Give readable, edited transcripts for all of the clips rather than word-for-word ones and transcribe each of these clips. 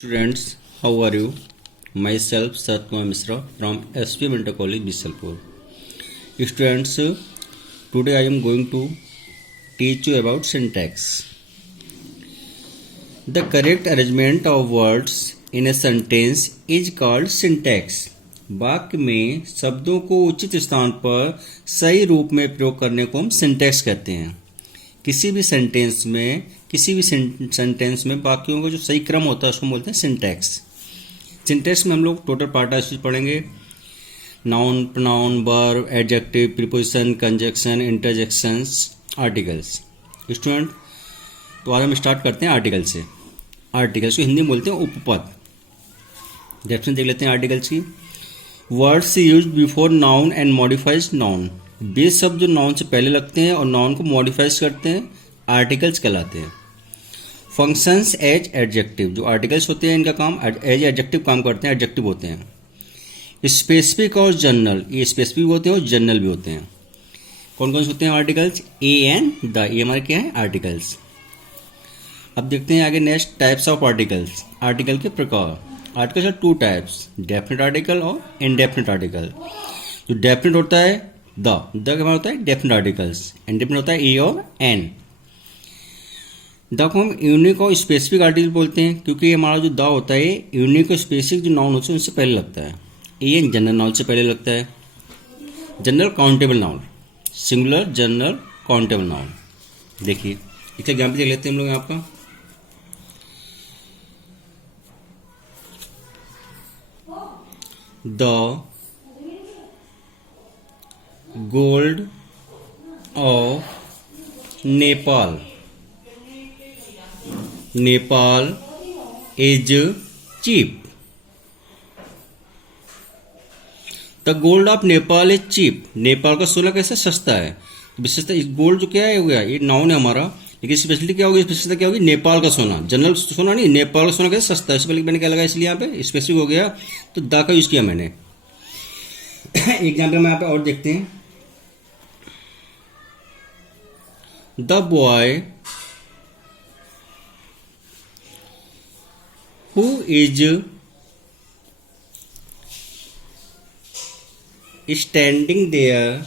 Students, how are you? Myself Satma Misra from SPM Inter College Bisalpur. Students, today I am going to teach you about syntax. The correct arrangement of words in a sentence is called syntax. वाक्य में शब्दों को उचित स्थान पर सही रूप में प्रयोग करने को हम सिंटैक्स कहते हैं। किसी भी सेंटेंस में वाक्यों का जो सही क्रम होता है उसको बोलते हैं सिंटैक्स। सिंटैक्स में हम लोग टोटल पार्ट पढ़ेंगे। Noun, pronoun, verb, adjective, preposition, conjunction, interjections, articles. Student, तो आज हम स्टार्ट करते हैं आर्टिकल से। आर्टिकल्स को हिंदी में बोलते हैं उपपद। डेफिनेशन देख लेते हैं आर्टिकल्स की। Words use before noun and modifies noun. वे शब्द जो नाउन से पहले लगते हैं और नाउन को मॉडिफाइज करते हैं आर्टिकल्स कहलाते हैं। फंक्शंस एज एडजेक्टिव, जो आर्टिकल्स होते हैं इनका काम एज एडजेक्टिव काम करते हैं, एडजेक्टिव होते हैं। स्पेसिफिक और जनरल, ये स्पेसिफिक होते हैं और जनरल भी होते हैं। कौन कौन से होते हैं आर्टिकल्स? ए एंड द, ये हमारे क्या है? आर्टिकल्स। अब देखते हैं आगे next types of articles. Article के प्रकार। Articles are two types, definite article और इनडेफिनेट आर्टिकल। जो डेफिनेट होता है द हमारा होता है डेफिनेट आर्टिकल्स, इनडेफिनेट होता है ए और एन। द को हम यूनिक और स्पेसिफिक आर्टिकल बोलते हैं क्योंकि हमारा जो द होता है यूनिक और स्पेसिफिक जो नाउन होते हैं उनसे पहले लगता है। ए जनरल नाउन से पहले लगता है। General countable noun, singular general countable noun. देखिए एक एग्जाम्पल देख लेते हैं हम लोग यहाँ का। The gold of Nepal. Nepal is cheap. The gold of Nepal is cheap. Nepal का सोना कैसे सस्ता है। विशेषता इस गोल्ड जो क्या है हो गया, ये नाउन है हमारा, लेकिन स्पेशलिटी क्या होगी, विशेषता क्या होगी? नेपाल का सोना। जनरल सोना नहीं, नेपाल का सोना कैसे सस्ता है। इससे पहले मैंने क्या लगा, इसलिए यहाँ पे स्पेसिफिक हो गया तो द का यूज किया मैंने। एग्जाम्पल में यहाँ पे और देखते हैं। The boy who is standing there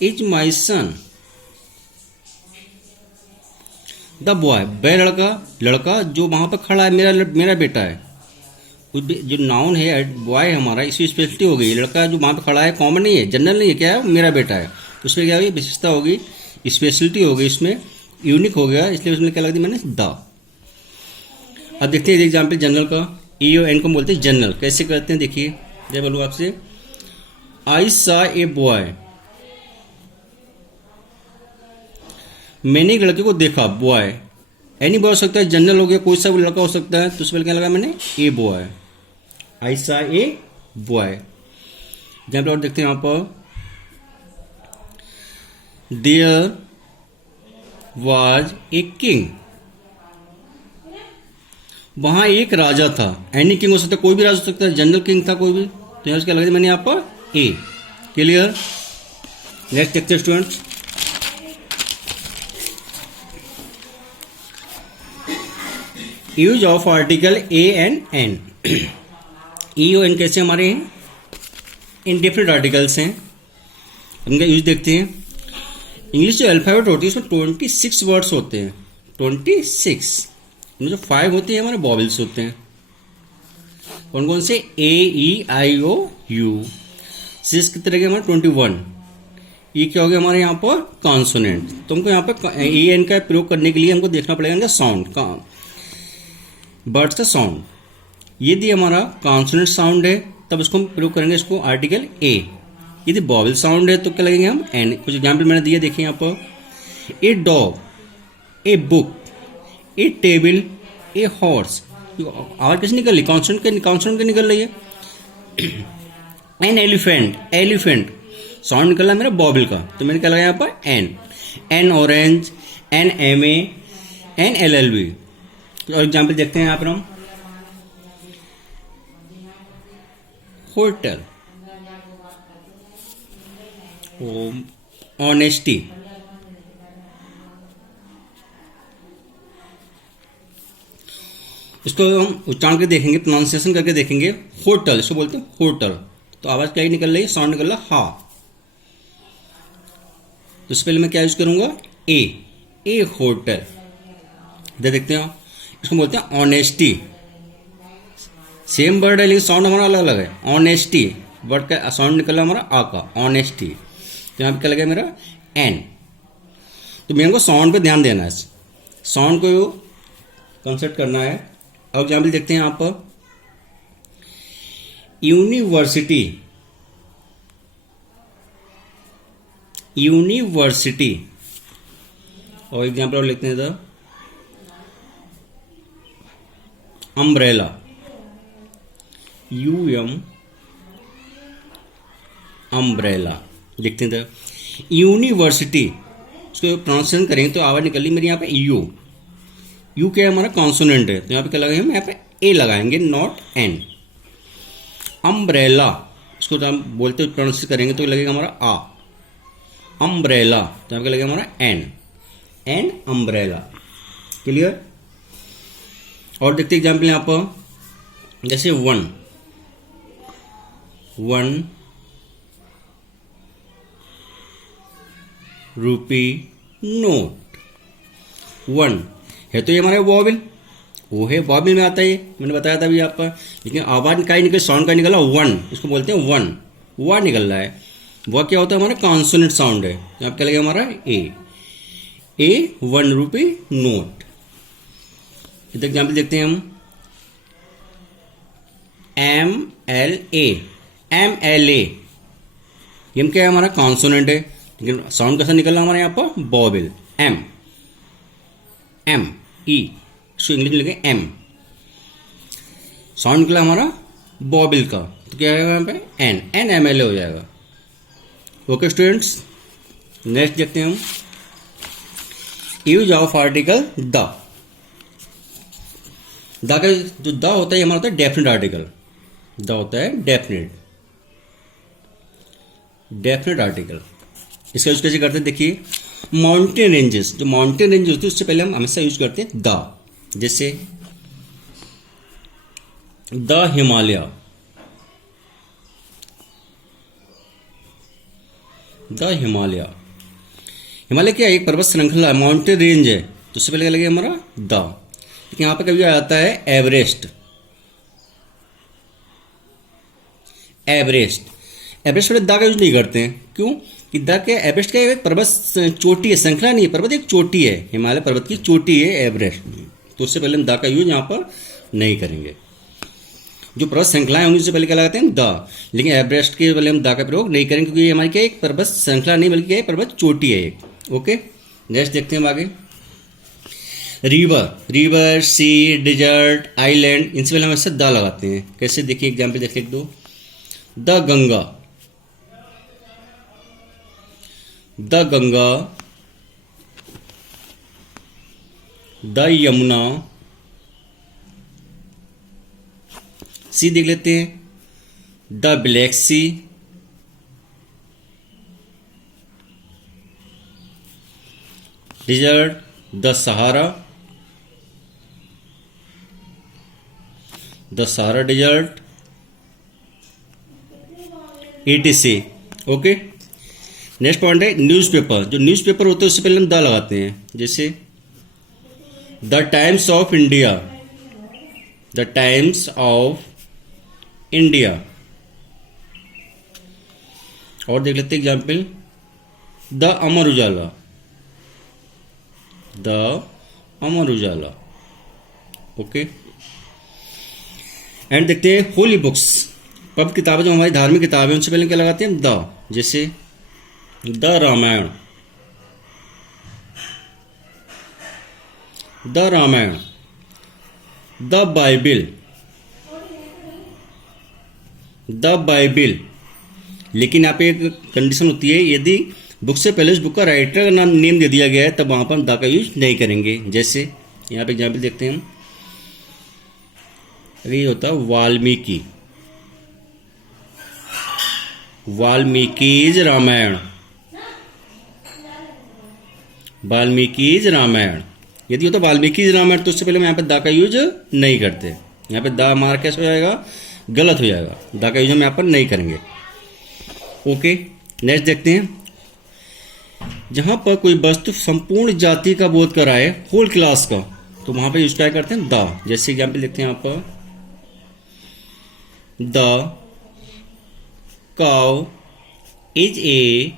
is my son. The boy, वह लड़का जो वहां पर खड़ा है मेरा बेटा है। जो नाउन है बॉय हमारा, इसकी स्पेशलिटी हो गई। लड़का जो वहां पर खड़ा है कॉमन नहीं है, जनरल नहीं है, क्या है? मेरा बेटा है। तो उसमें क्या होगी? विशेषता होगी, स्पेशलिटी हो गई, इसमें यूनिक हो गया, इसलिए उसमें क्या लग दी मैंने? द। अब देखते हैं एग्जाम्पल जनरल का। ई और एन को बोलते हैं जनरल। कैसे करते हैं देखिए, जब बोलूँ आपसे, आई सा ए बॉय। मैंने एक लड़के को देखा, बॉय। एनी बॉय हो सकता है, जनरल हो गया, कोई सा भी लड़का हो सकता है। तो उसमें क्या लगा मैंने? A boy. आई सा ए बॉय। एग्जाम्पल और देखते हैं यहाँ पर। There was a king. वहां एक राजा था। एनी किंग हो सकता है, कोई भी राजा हो सकता है, जनरल किंग था कोई भी। तो यहां क्या लगा मैंने यहाँ पर? ए। क्लियर? नेक्स्ट देखते हैं students. Use of article A and an. ई और एन कैसे हमारे हैं? इनडेफिनेट आर्टिकल्स हैं। इनका यूज देखते हैं। इंग्लिश जो अल्फाबेट होती है उसमें 26 वर्ड्स होते हैं। 26 जो 5 होते हैं हमारे वॉवेल्स होते हैं। कौन कौन से? ए, ई, आई, ओ, यू। 6 की तरह के हमारे 21। ये क्या हो गया हमारे यहाँ पर? कॉन्सोनेंट। तो हमको यहाँ पर ए एन का प्रयोग करने के लिए हमको देखना पड़ेगा इनका साउंड का, वर्ड्स का साउंड। यदि हमारा कॉन्सोनेंट साउंड है तब इसको हम प्रयोग करेंगे, इसको आर्टिकल ए। यदि वॉवेल साउंड है तो क्या लगेंगे हम? एन। कुछ एग्जाम्पल मैंने दिए, देखिए यहाँ पर। A dog, a book, A table, a horse. आवाज कैसे निकल रही? कॉन्सोनेंट के निकल रही है। एन एलिफेंट साउंड निकल रहा है मेरा वॉवेल का, तो मैंने क्या लगाया यहाँ पर? An. An orange, an M A, an L L B. और एग्जाम्पल देखते हैं यहाँ पर हम। होटल, ऑनेस्टी, इसको हम उच्चारण करके देखेंगे, प्रोनाउंसिएशन करके देखेंगे। होटल, इसको बोलते हैं होटल। तो आवाज क्या निकल रही है, साउंड निकल रहा हा। तो इससे पहले मैं क्या यूज करूंगा, ए होटल। इधर देखते हैं, इसको बोलते हैं ऑनेस्टी। सेम वर्ड है लेकिन साउंड हमारा अलग अलग है। ऑनेस्टी वर्ड का साउंड निकला हमारा आ का, ऑनेस्टी। तो यहाँ पे क्या लगा मेरा एन। तो मेरे को साउंड पे ध्यान देना है, साउंड को कंसेप्ट करना है। अब एग्जाम्पल देखते हैं यहाँ पर, यूनिवर्सिटी, यूनिवर्सिटी। और एग्जाम्पल और लिखते हैं इधर, अम्ब्रेला, UM अम्ब्रेला लिखते हैं इधर। यूनिवर्सिटी, इसको प्रोनाउंसिएशन करेंगे तो आवाज निकली मेरी यहाँ पे यू क्या है हमारा कॉन्सोनेंट है, तो यहाँ पे क्या लगाएंगे, हम यहाँ पे ए लगाएंगे, नॉट एन। अम्ब्रेला, इसको हम बोलते हुए प्रोनाउंस करेंगे तो लगेगा हमारा आ। अम्ब्रेला, तो यहाँ पे लगेगा हमारा एन अम्ब्रेला। क्लियर। और देखते एग्जाम्पल यहाँ पर, जैसे वन रुपी नोट। वन है तो ये हमारा वॉवल, वो है वॉवल में आता है, मैंने बताया था अभी आपका। लेकिन आवाज का ही निकल, साउंड का निकला वन, इसको बोलते हैं वन, वह निकल रहा है। वह क्या होता है, हमारा कॉन्सोनेंट साउंड है। यहाँ पे क्या लगेगा हमारा ए 1 रुपी नोट। इधर एग्जाम्पल देखते हैं हम, MLA, एम क्या है हमारा कॉन्सोनेंट है, लेकिन साउंड कैसा निकल रहा हमारे यहाँ पर वॉवल, एम ई, इसको इंग्लिश में लिखे एम। साउंड निकला हमारा वॉवल का, तो क्या आएगा यहाँ पे एन MLA हो जाएगा। ओके स्टूडेंट्स, नेक्स्ट देखते हैं हम, use of article the. The का जो द होता है हमारा होता है डेफिनेट आर्टिकल। द होता है डेफिनेट आर्टिकल। इसका यूज कैसे करते हैं, देखिए माउंटेन रेंजेस, जो माउंटेन रेंज होती है उससे पहले हम हमेशा यूज करते हैं द। जैसे द हिमालय, द हिमालय। हिमालय क्या है, एक पर्वत श्रृंखला, माउंटेन रेंज है, तो उससे पहले क्या लगेगा हमारा द। लेकिन यहाँ पे कभी आता है एवरेस्ट। एवरेस्ट वाले दा का यूज नहीं करते हैं, क्यों कि दा के एवरेस्ट का एक पर्वत चोटी है, श्रृंखला नहीं है, पर्वत एक चोटी है, हिमालय पर्वत की चोटी है एवरेस्ट। तो उससे पहले हम दा का यूज यहाँ पर नहीं करेंगे। जो पर्वत श्रृंखलाएं होंगी उससे पहले क्या लगाते हैं द, लेकिन एवरेस्ट के पहले हम दा का प्रयोग नहीं करेंगे, क्योंकि ये हमारी क्या एक पर्वत श्रृंखला नहीं बल्कि क्या है पर्वत चोटी है एक। ओके, नेक्स्ट देखते हैं हम आगे। रिवर, सी, डिजर्ट, आइलैंड, इनसे पहले हम ऐसे द लगाते हैं। कैसे, देखिए एग्जाम्पल देख लिख दो, the Ganga, the Yamuna. Sea देख लेते हैं, the black sea, desert, the Sahara, desert, ETC। Okay, next point है न्यूज़पेपर। जो न्यूज़पेपर होते हैं उससे पहले हम द लगाते हैं। जैसे the Times of India, the Times of India. और देख लेते हैं example, the Amar Ujala, the Amar Ujala. Okay, and देखते हैं होली बुक्स, पवित्र किताबें जो हमारी धार्मिक किताबें, उनसे पहले क्या लगाते हैं द। जैसे द रामायण, द बाइबिल। लेकिन यहाँ पे एक कंडीशन होती है, यदि बुक से पहले उस बुक का राइटर का नाम नेम दे दिया गया है तब वहां पर हम द का यूज नहीं करेंगे। जैसे यहाँ पे एग्जाम्पल देखते हैं हम, ये होता है वाल्मीकिज रामायण, यदि होता वाल्मीकि रामायण तो उससे पहले हम यहाँ पे द का यूज नहीं करते। यहाँ पे द हमारा कैसे हो जाएगा, गलत हो जाएगा, द का यूज हम यहाँ पर नहीं करेंगे। ओके, नेक्स्ट देखते हैं। जहाँ पर कोई वस्तु संपूर्ण जाति का बोध कराए, होल क्लास का, तो वहाँ पे यूज क्या करते हैं, द। जैसे एग्जाम्पल देखते हैं यहाँ पर, the cow is a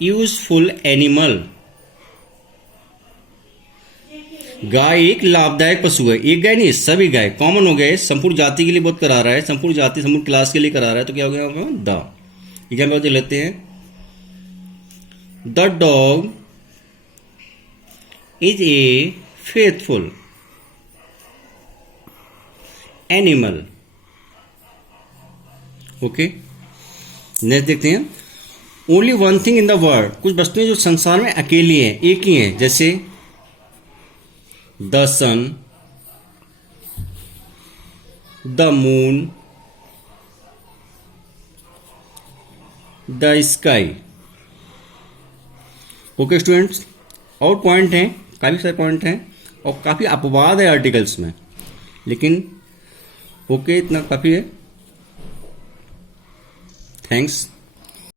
useful animal. गाय एक लाभदायक पशु है। एक गाय नहीं, सभी गाय कॉमन हो गए, संपूर्ण जाति के लिए बोध करा रहा है, संपूर्ण जाति संपूर्ण क्लास के लिए करा रहा है, तो क्या हो गया द। एग्जाम्पल देख लेते हैं, the dog is a faithful animal. Okay, next देखते हैं, only one thing in the world. कुछ वस्तुएं जो संसार में अकेली हैं, एक ही हैं, जैसे the sun, the moon, the sky. Okay students, और पॉइंट हैं, काफ़ी सारे पॉइंट हैं और काफ़ी अपवाद है आर्टिकल्स में, लेकिन ओके इतना काफ़ी है। थैंक्स।